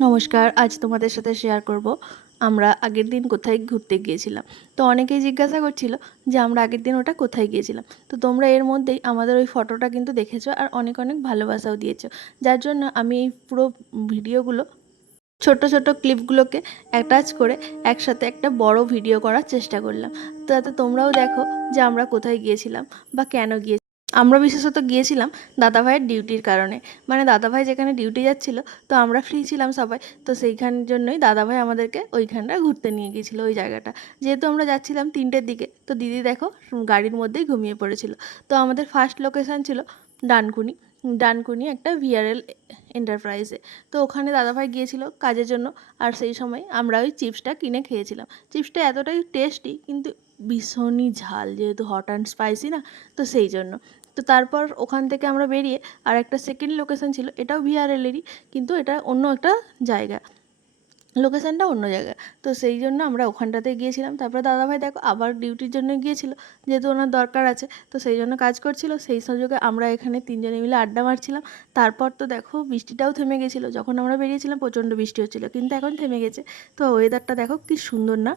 নমস্কার, আজ তোমাদের সাথে শেয়ার করব আমরা আগের দিন কোথায় ঘুরতে গিয়েছিলাম। তো অনেকেই জিজ্ঞাসা করছিল যে আমরা আগের দিন ওটা কোথায় গিয়েছিলাম। তো তোমরা এর মধ্যেই আমাদের ওই ফটোটা কিন্তু দেখেছো আর অনেক অনেক ভালোবাসাও দিয়েছো, যার জন্য আমি এই পুরো ভিডিওগুলো ছোট ছোট ক্লিপগুলোকে অ্যাটাচ করে একসাথে একটা বড় ভিডিও করার চেষ্টা করলাম, যাতে তোমরাও দেখো যে আমরা কোথায় গিয়েছিলাম বা কেন গিয়েছিলাম। আমরা বিশেষত গিয়েছিলাম দাদাভাইয়ের ডিউটির কারণে, মানে দাদাভাই যেখানে ডিউটি যাচ্ছিল, তো আমরা ফ্রি ছিলাম সবাই, তো সেইখানের জন্যই দাদাভাই আমাদেরকে ওইখানটা ঘুরতে নিয়ে গিয়েছিলো ওই জায়গাটা। যেহেতু আমরা যাচ্ছিলাম 3টের দিকে, তো দিদি দেখো গাড়ির মধ্যেই ঘুমিয়ে পড়েছিল। তো আমাদের ফার্স্ট লোকেশান ছিল ডানকুনি। ডানকুনি একটা ভিআরএল এন্টারপ্রাইজে। তো ওখানে দাদাভাই গিয়েছিল কাজের জন্য, আর সেই সময় আমরা ওই চিপসটা কিনে খেয়েছিলাম। চিপসটা এতটাই টেস্টি, কিন্তু ভীষণই ঝাল, যেহেতু হট অ্যান্ড স্পাইসি না, তো সেই জন্য। তো তারপর ওখান থেকে আমরা বেরিয়ে আর একটা সেকেন্ড লোকেশন ছিল, এটাও ভিআরএলেরই, কিন্তু এটা অন্য একটা জায়গা, লোকেশানটা অন্য জায়গায়। তো সেই জন্য আমরা ওখানটাতে গিয়েছিলাম। তারপরে দাদাভাই দেখো আবার ডিউটির জন্য গিয়েছিল, যেহেতু ওনার দরকার আছে, তো সেই জন্য কাজ করছিল। সেই সুযোগে আমরা এখানে 3জনে মিলে আড্ডা মারছিলাম। তারপর তো দেখো বৃষ্টিটাও থেমে গেছিলো, যখন আমরা বেরিয়েছিলাম প্রচণ্ড বৃষ্টি হচ্ছিলো, কিন্তু এখন থেমে গেছে। তো ওয়েদারটা দেখো কি সুন্দর না।